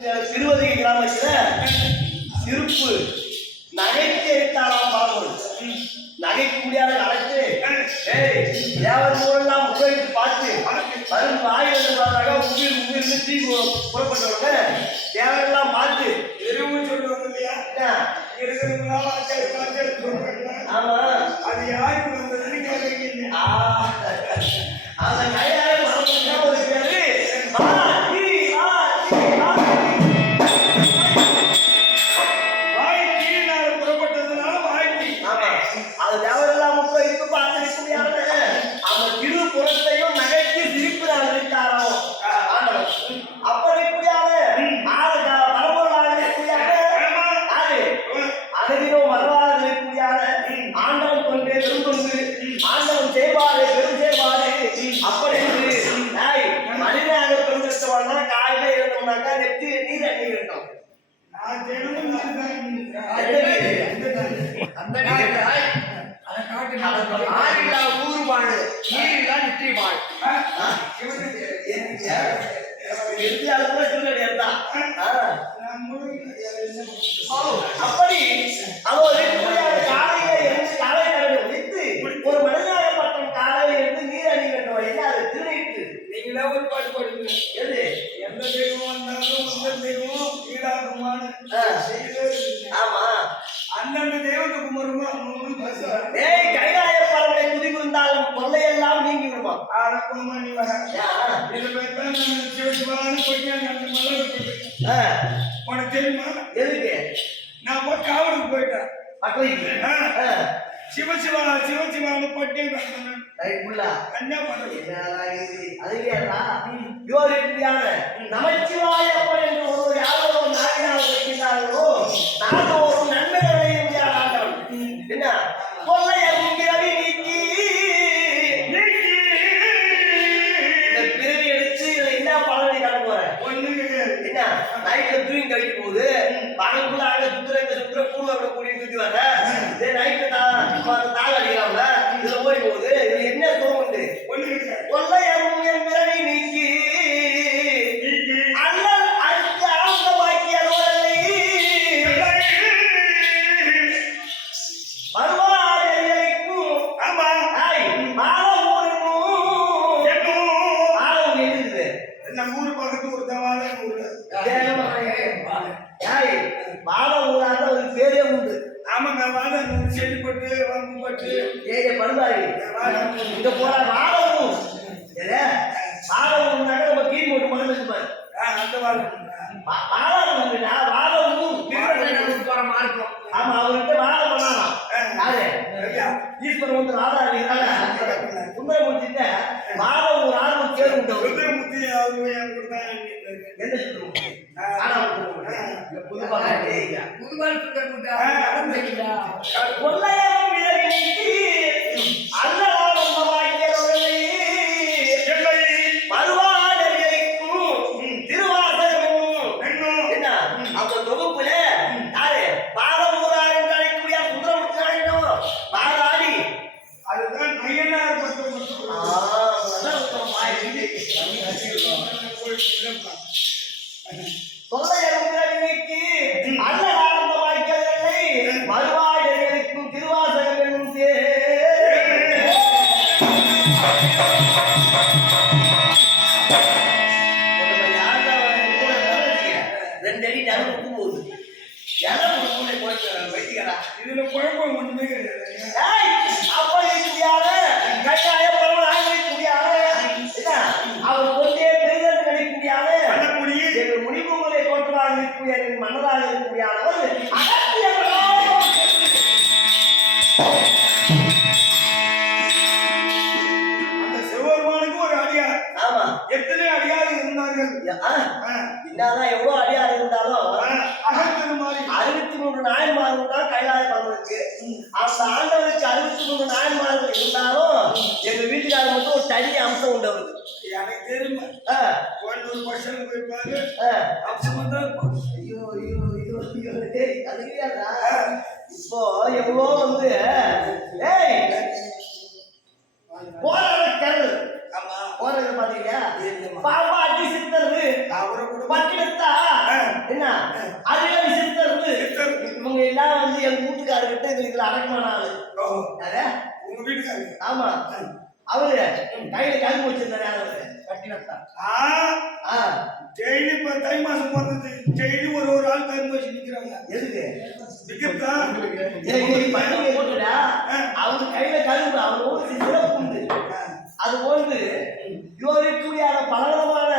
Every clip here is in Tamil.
திருவதி கிராமத்துல சிறுப்பு நகைத்தாராம் பாருங்கள். நகைக்கு முடியாத அழைத்து தேவர்களெல்லாம் முறையிட்டு பார்த்து வரும் ஆயுதமாக உயிர் தீ புறப்பட்டவங்க தேவரெல்லாம் பார்த்து எருவு சொல்லுவாங்க இல்லையா ஆமா அது யாருக்கு வந்ததுன்னு அந்த கையால ஒரு பேரு அப்படி ஒரு மனிதனாகப்பட்ட காலையில இருந்து நீர் அணி வேண்டும். என்ன அது திருநீட்டு நீங்களே ஒரு பாட்டு பாடுங்க. எது எந்த தெய்வம் வந்தாலும் அந்த தெய்வம் ஈடாகுமான ஆமா அந்தந்த தெய்வத்தை கும்பிடுவோம். கைலாய பறவை துதி இருந்தாலும் கொள்ளையெல்லாம் நீங்கி விடுமா நீ வர உனக்கு தெரியுமா எதுக்கு நான் காவலுக்கு போயிட்டேன் சிவசிவான பட்டியல் என்ன பண்றது நமச்சிவாய என்று ஒரு யாரோ நாயினாக வைக்கிறார்களோ நான் ஒரு நன்மைகளை என்ன கொள்ளைய பிறவி நீக்கி இந்த பிறவி எடுத்து இதுல என்ன பலனை காண போறேன் ஒண்ணு என்ன நைட்ல தூங்கி கழிக்க போகுது பகலுக்குள்ள அங்க சுத்துற கூட கூடிய தூக்கி வர நைட்ல தாங்க அடிக்கிறாங்க இதுல ஓடி போகுது இது என்ன தோணுது ஒண்ணு கொள்ளைய பிறவி நீக்கி இங்க போற வாழவும் வாழவும் நம்ம கீழ் போட்டு மகன் அந்த வாழவும் போற மார்க்கும் ஆமா அவர்கிட்ட வாழ பண்ணலாம் யாரு ஈஸ்வரன் வந்து ராதா இருக்கிறாங்க சுந்தரமூர்த்திட்ட வாழ ஒரு ஆர்வம் தேர்வு உண்டு சுந்தரமூர்த்தி என்ன சொல்லுவோம் இதுல குழப்பம் ஒண்ணுமே கிடையாது. அவர் கொண்டே பெரிதல் கிடைக்க முடியாது எங்கள் முடிவுகளை தோற்றமாக இருக்கக்கூடிய மன்னராக இருக்கக்கூடியவர் அந்த சிவபெருமானுக்கு ஒரு அடியார் ஆமா எத்தனை அடியார் இருந்தார்கள் என்னதான் எவ்வளவு அடியார் இருந்தாலும் 63 நாயன்மார்கள் தான் கைலாய பரமனுக்கு அந்த ஆண்டவருக்கு 63 நாயன்மார்கள் இருந்தாலும் எங்க வீட்டுக்காரர் மட்டும் ஒரு தனி அம்சம் உண்டு அவருக்கு எனக்கு தெரியுமா ஒரு வருஷம் போயிருப்பாரு அம்சமா தான் இருக்கும். ஐயோ ஐயோ ஐயோ ஐயோ அது கிடையாதா இப்போ எவ்வளோ வந்து போராட ஆமா போராட பாத்தீங்க பாபா அடி சித்தரு பட்டினத்தா என்ன அதுல சித்தர் இவங்க எல்லாம் வந்து எங்க வீட்டுக்காரர்கிட்ட இதுல அடக்கமான ஆளு. உங்க வீட்டுக்காரு? ஆமா, அவரு கையில கரும்பு வச்சிருந்தாரு கட்டினத்தா. டெய்லி இப்ப தை மாசம் போறது டெய்லி ஒரு ஆள் கரும்பு வச்சு நிக்கிறாங்க. எதுக்கு விக்கெட்டா? அவரு கையில கரும்பு அவரோட சிறப்பு உண்டு. அது போன்று இவருக்குரிய பலவிதமான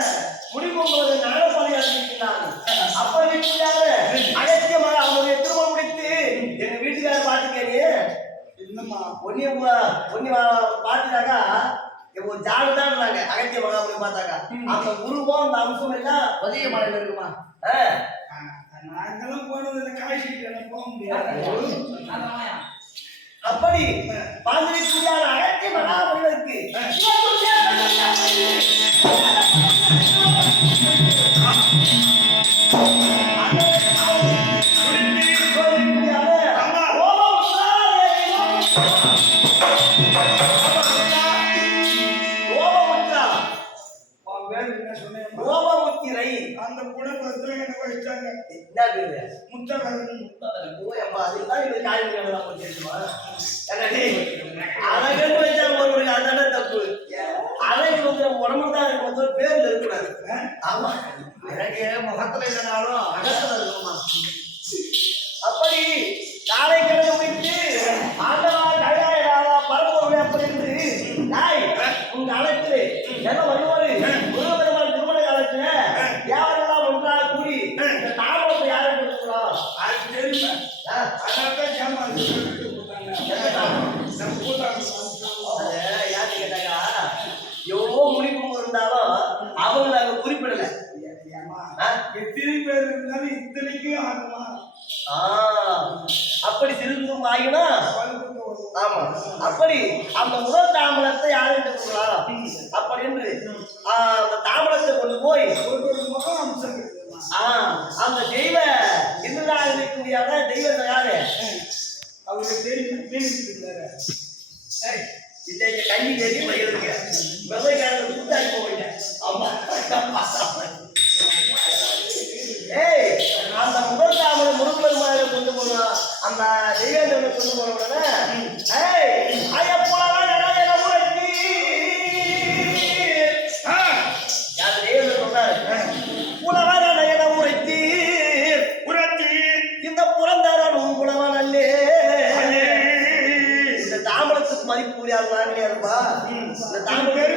முடிவுகளை நாடப்பாளையாங்க. அப்படியாக அகத்தியமாக அவருடைய திருமணம் முடித்து எங்க வீட்டுக்கார பாத்துக்கே என்னம்மா ஒன்னே பாத்துட்டாக்கா ஒரு ஜாடு தான் இருந்தாங்க. அகத்திய மகா பார்த்தாக்கா அந்த உருவம் அந்த அம்சம் எல்லாம் பதிய மலையில இருக்குமா? நாங்கெல்லாம் போனது காய்ச்சி போக முடியாது. அப்படி பாந்திரிக்குரிய அகத்திய மகாபலிக்கு அந்த குணத்தை எனக்கு வச்சிட்டாங்க. உடம்புதான் பேர்ல இருக்கிறாரு. ஆமா, எனக்கு முகத்துல இல்லைனாலும் அகத்துல இருக்குமா. அப்படி காலை கிழமை முடித்து ஆண்டவா கையாளா பரப்பொருளை அப்படி என்று நாய் உங்க அழைத்து என்ன வருவாரு முருகபெருமான் திருமண காலத்துல யாரெல்லாம் ஒன்றாக கூடி இந்த தாமரத்தை யாரும் கொடுக்கலாம் அது தெரியுமா? அதான் ஜாமான் யாரு கேட்டாக்கா எவ்வளோ முடிப்பு இருந்தாலும் அவங்க அங்க குறிப்பிடல. எத்தனை பேர் இருந்தாலும் இத்தனைக்கும் ஆகுமா? அப்படி திருந்தும் ஆகினா ஆமா. அப்படி அந்த முதல் தாமரத்தை யாரும் கொடுக்கலாம் அப்படி என்று அந்த தாமரத்தை கொண்டு போய் அந்த தெய்வ இந்துதாக இருக்கக்கூடிய தெய்வத்தை யாரு அவருக்கு தெரியும். இந்த கல்வி தெரியும் மயிலுங்க வெள்ளைக்காரங்க கூட்டாடி போவீங்க. ஆமா, அந்த முதல் தாமரை முருகபெருமானை கொண்டு போனோம். அந்த தெய்வேந்திரனை கொண்டு போனோம்னா இந்த புறந்தாரனும் புலவன் அல்லே. இந்த தாமரத்துக்கு மதிப்பு கூறியாரு நான் கிடையாதுப்பா. இந்த தாமரம்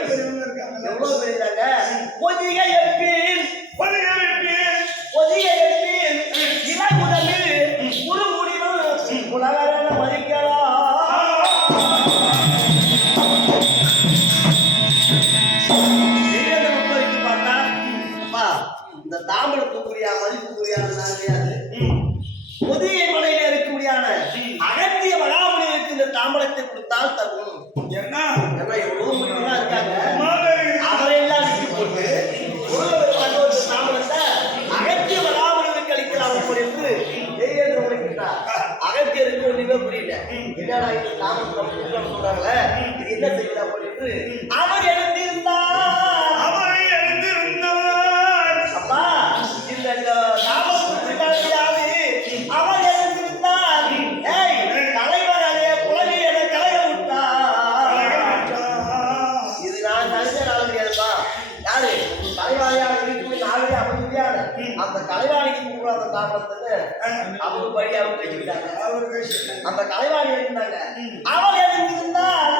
எவ்வளவு பெரியதாங்க. பொதிகை எப்பில் இளங்குடமில் குறுங்குடிலும் உலகரான மதிக்கலாம். பார்த்தா இந்த தாமரத்துக்குரிய மதிப்புக்குரிய பொதிகை மலையில இருக்கக்கூடியான அகத்திய மகாமுனிகளுக்கு இந்த தாமரத்தை கொடுத்தால் தரும். என்ன எவ்வளவு முடிவுலாம் இருக்காங்க. அவரையெல்லாம் விட்டு போட்டு ஒரு தாமரத்தை அகத்திய மகாமுனிகளுக்கு அளிக்கலாம் என்று தெய்வேந்திர உரைக்கின்றார். அகத்தியருக்கு ஒண்ணுமே புரியல. என்னடா இது தாமரத்தை சொல்றாங்களே, இது என்ன செய்யலாம் என்று அவர் எழுந்திருந்தார். அப்பா இந்த தாமரத்துக்கு அவர் எழுந்திருந்தார். தலைவர் அதே புலவி என கலைய விட்டார். இது நான் தனித்த நாள் முடியாதுப்பா. யாரு கலைவாணியாக இருக்கு நாளே அமைதியான அந்த கலைவாணிக்கு கூடாத தாமரத்தை அவங்க படி அவங்க வச்சுக்கிட்டாங்க. அந்த கலைவாணி இருந்தாங்க. அவள் எழுந்திருந்தார்.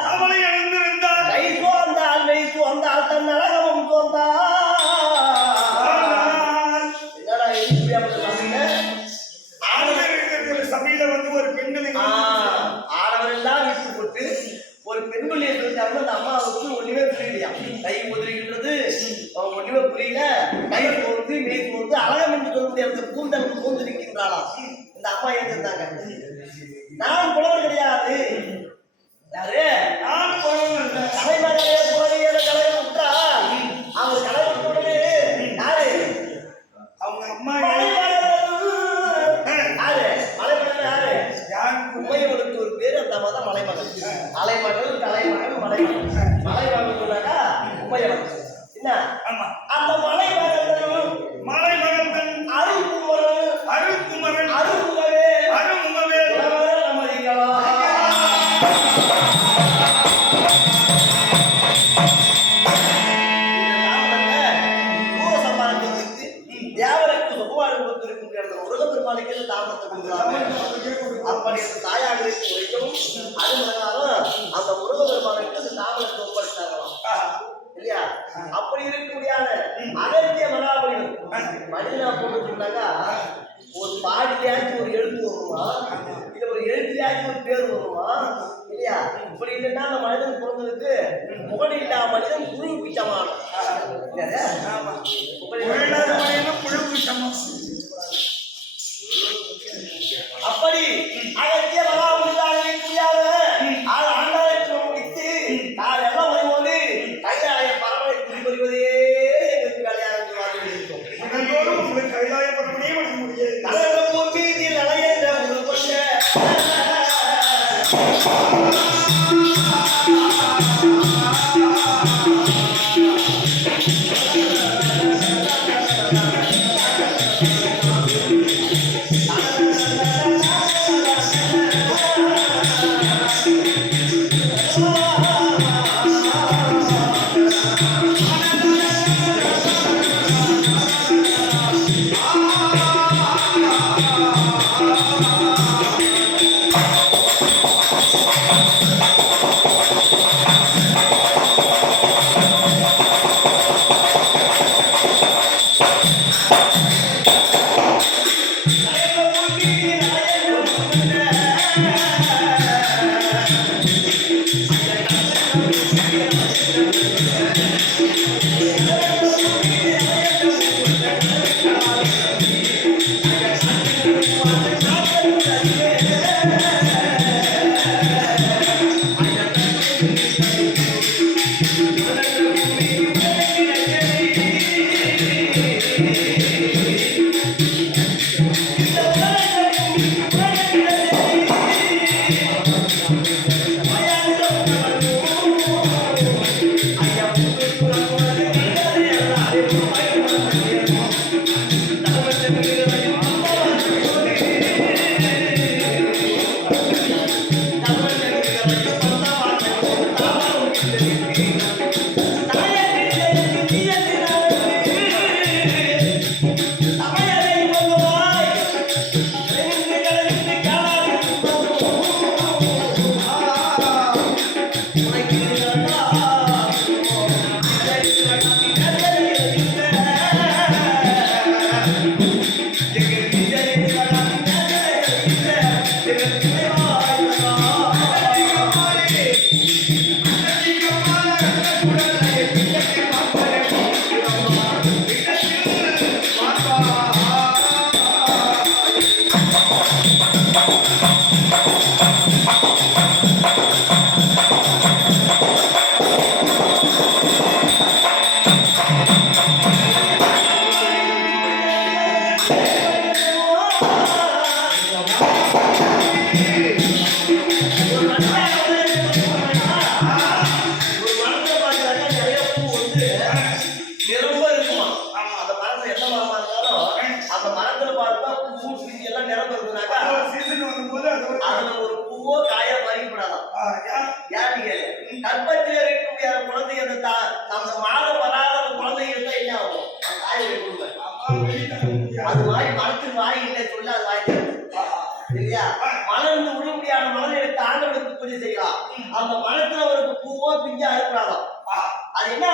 கை சோர்ந்தால் மெய் சோர்ந்தால் தன் அழகமும் சோர்ந்தால். என்னடா சபையில வந்து ஒரு பெண்களை ஆடவரெல்லாம் விட்டு போட்டு ஒரு பெண்மொழியை சொல்லிட்டாங்க. அந்த அம்மாவுக்கு ஒண்ணுமே புரியலையா. கை உதறுகின்றது, ஒண்ணுமே புரியல. கை சோர்ந்து மெய் சோர்ந்து அழகம் என்று சொல்லக்கூடிய அந்த கூந்தலுக்கு சோர்ந்து நிற்கின்றாளா. இந்த அம்மா ஏற்றிருந்தாங்க. நான் புலவர் கிடையாது. யாரு நான் புலவர் தலைமறையே புலவியல கலை விட்டா அவங்க கலை விட்டோடனே யாரு அவங்க அம்மா உமையவனுக்கு ஒரு பேர். அந்த மதம் மலைமகள் அலைமகள் கலைமகள் மலைமகள் மலைமகள் சொன்னாக்கா உமையவன். என்ன அந்த மலைமகள் அருள் உருவாடு கொடுத்திருக்கின்ற அந்த முருகப்பெருமானுக்கு தாமத்தை கொடுக்குறாங்க. அப்படி அந்த தாயாக வைக்கவும் அது அந்த முருகப்பெருமானுக்கு அந்த தாமத்தை ஒப்படைத்தாங்களாம் இல்லையா? அப்படி இருக்கக்கூடிய அகத்திய மகாபலிகள் மனிதனா போட்டுருந்தாக்கா ஒரு பாடியாச்சும் ஒரு எழுத்து வருமா, இல்ல ஒரு எழுத்தியாச்சும் ஒரு பேர் வருமா இல்லையா? இப்படி இல்லைன்னா அந்த மனிதன் பிறந்ததுக்கு முகடு இல்லாத மனிதன் புழு பிச்சமான அப்படி அகத்திய மகாபலிகளாக இருக்கக்கூடிய ஆண்டாளத்தை முடித்து நாளெல்லாம் வரும்போது கைலாய பரமனை குறிப்பறிவதே எங்களுக்கு வேலையாக கைலாய பரமனையே வணங்க முடியாது. மீதில் அலையென்ற ஒரு கொண்ட கற்பத்தில் இருக்கக்கூடிய குழந்தை அந்த மாதம் வராத குழந்தை இருந்தா என்ன ஆகும்? அது மாதிரி மரத்தின் வாய் இல்லை சொல்ல அது வாய் இல்லையா? மலர்ந்து உழுபடியான மலர் எடுத்து ஆண்டவனுக்கு பூஜை செய்யலாம். அந்த மரத்துல ஒரு பூவோ பிஞ்சா இருக்கலாம். அது என்ன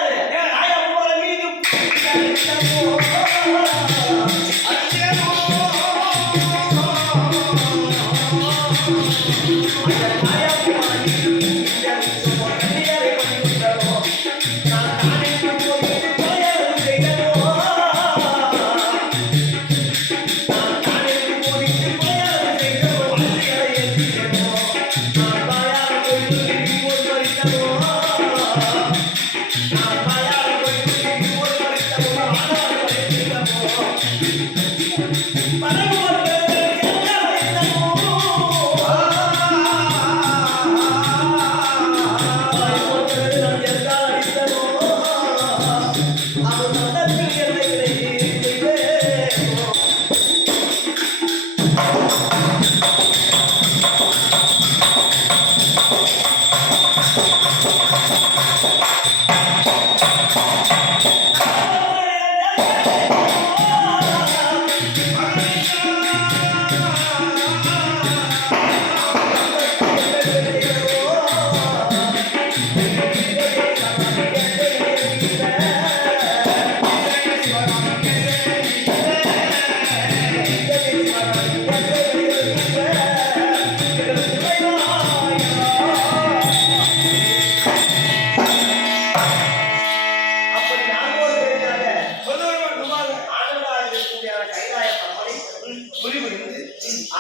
புரிபுரிந்து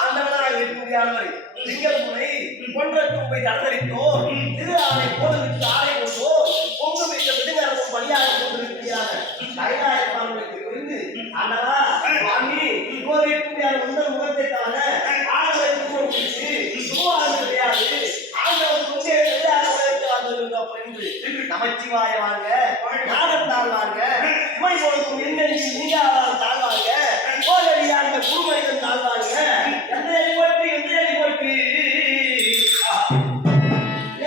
ஆண்டவனாக இருக்கக்கூடியவர் திங்கள் முனை கொன்ற தும்பை தடதளித்தோர் திரு ஆணை போதலுக்கு ஆணை கொண்டோர் பொங்கு வைத்த விடுங்கரமும் பலியாக கொண்டிருக்கிறார் கைலாய பாம்புக்கு புரிந்து ஆண்டவா சுவாமி இப்போது இருக்கக்கூடிய உங்கள் முகத்தை காண ஆண்டவரை கூப்பிட்டு சுகமாக கிடையாது ஆண்டவர் கொண்டே அப்படின்னு நமச்சிவாய வாழ்க ஞானம் தாழ்வாங்க இமை கொடுக்கும் எண்ணெயில் நீங்காதான் தாழ்வாங்க போதறியாண்ட குருமனிதன் தாழ்வாங்க எந்த அடி போட்டு எந்த அடி போட்டு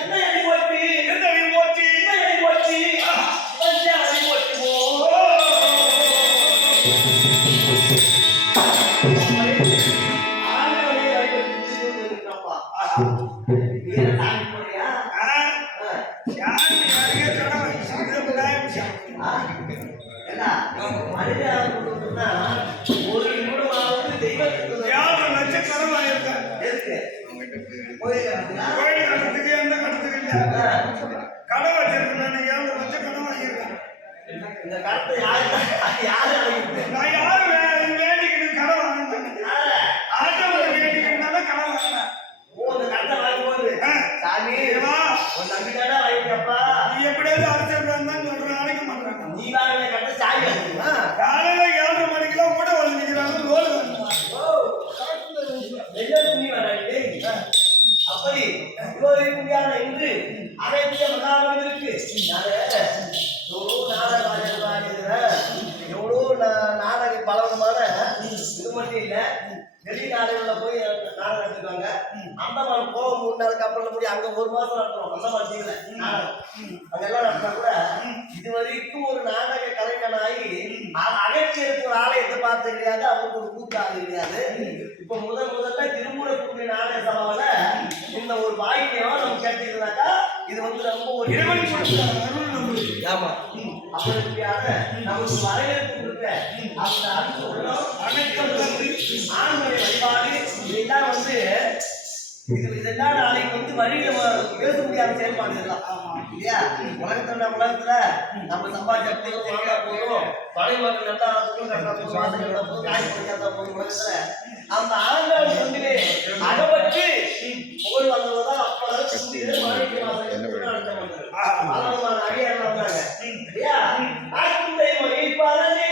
எந்த அடி போட்டு எந்த அடி போட்டு எந்த அடி போட்டு எந்த அடி போட்டு போ ஆண்டவனை அடிப்பா தாண்டி போறியா ஒரு நிமிடமாவது தெய்வத்துக்கு கோயில் கட்டத்துக்கு எந்த கட்டத்துக்கு இல்ல கடை வச்சிருக்கேன் 7 லட்சம் கடை வாங்கியிருக்கேன். இந்த கடத்தை யாரு நான் யாரு வேண்டிக்கணும் கடை வாங்கினேன் ஆட்டோவில் வேண்டிக்கணும்னால கடை வாங்கினேன். இந்த கடத்தை வாங்கி போகுது சாமி உன் தம்பி கடை வாங்கிக்கப்பா நீ எப்படியாவது அரசியல் தான் சொல்றேன் அழைக்க மாட்டாங்க. நீ வாங்கின கடத்தை சாமி காலையில 7 மணிக்கெல்லாம் கூட வளர்ந்துக்கிறாங்க லோடு வேணுமா அப்படி இவருக்குடியான இன்று அனைத்து மகாமனிதருக்கு எவ்வளோ நாடக பலவமான இது மட்டும் இல்ல வெளி நாடுகளில் போய் நாடகம் நடத்துவாங்க. அந்தமான் போக 3 நாள் கப்பல்ல போய் அங்க 1 மாசம் நடத்துறோம். அந்தமான் தீவுல நாடகம் அங்கெல்லாம் நடத்தினா கூட இது வரைக்கும் ஒரு நாடக கலைஞனாகி அகற்றி இருக்க ஒரு ஆலயத்தை பார்த்து கிடையாது, அவருக்கு ஒரு கூட்டாளி கிடையாது. இப்ப முதல்ல திருமுறைக்குரிய நாடக சபாவில இந்த ஒரு பாக்கியம் நம்ம கேட்டீங்கன்னாக்கா இது ரொம்ப ஒரு இறைவன் ஆமா அப்படியான நமக்கு வரவேற்பு கொடுக்க அந்த அடுத்த உள்ளம் அனைத்தும் ஆண்மொழி வழிபாடு இதெல்லாம் இதெல்லாம் நாளைக்கு வழியில பேச முடியாத செயல்பாடு இதெல்லாம் இல்லையா? உலகத்துல நம்ம சம்பாதிச்சா போதும் பழைய மக்கள் நல்லா போதும் கரெக்டா போதும் வாசல் கரெக்டா போதும் காய் படிக்காதா போதும் உலகத்துல அந்த ஆண்கள் வந்து அகப்பட்டு புகழ் வந்தவங்கதான் அப்பதான் அடியார்கள் வந்தாங்க இல்லையா? மகிழ்ப்பாரே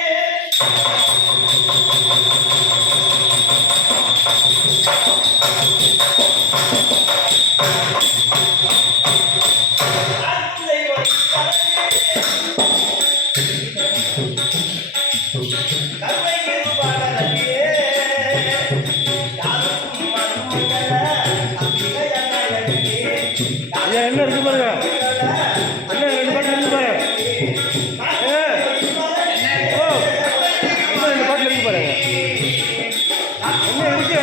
என்ன இருக்கு பாருங்க, அண்ணா 2 பாட்டில் இருக்கு பாருங்க. ஓ 2 பாட்டில் இருக்கு பாருங்க. என்ன இருக்கு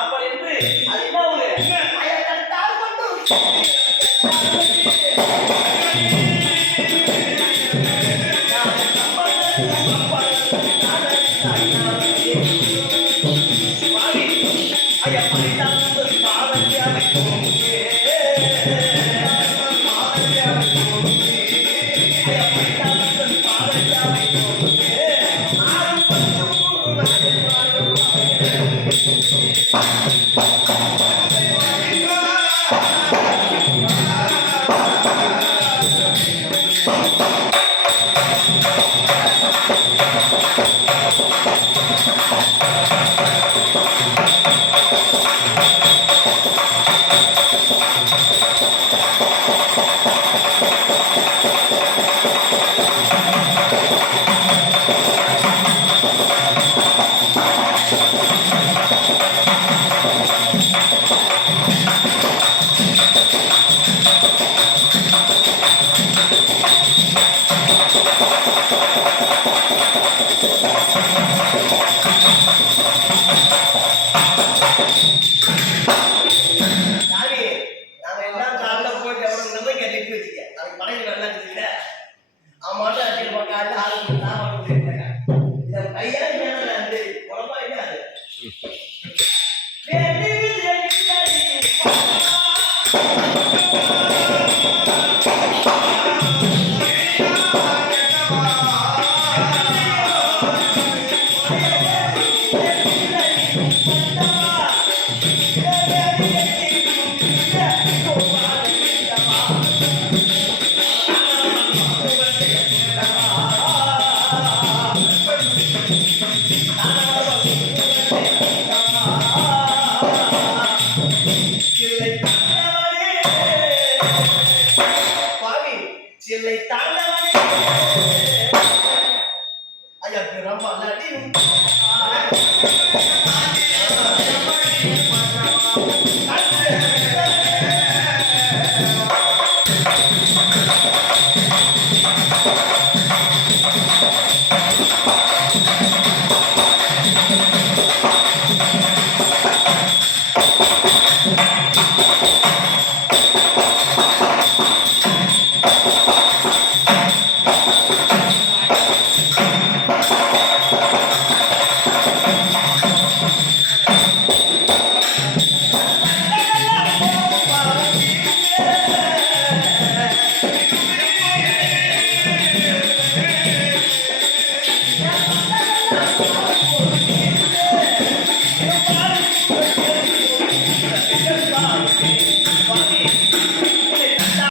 அப்படி சாமி, நாம எல்லாம் காலைல போயிட்டு எவ்வளவு நிலை கட்டிட்டு வச்சுக்க. நாளைக்கு படையில வெள்ளம் அடிச்சுக்கிட்ட. அவன் மட்டும் அடிச்சிருப்பான் காலைல ஆளு சாப்பாடு கொடுத்துருக்காங்க. இதை கையால் மேல அந்த குழம்பா இல்லை அது.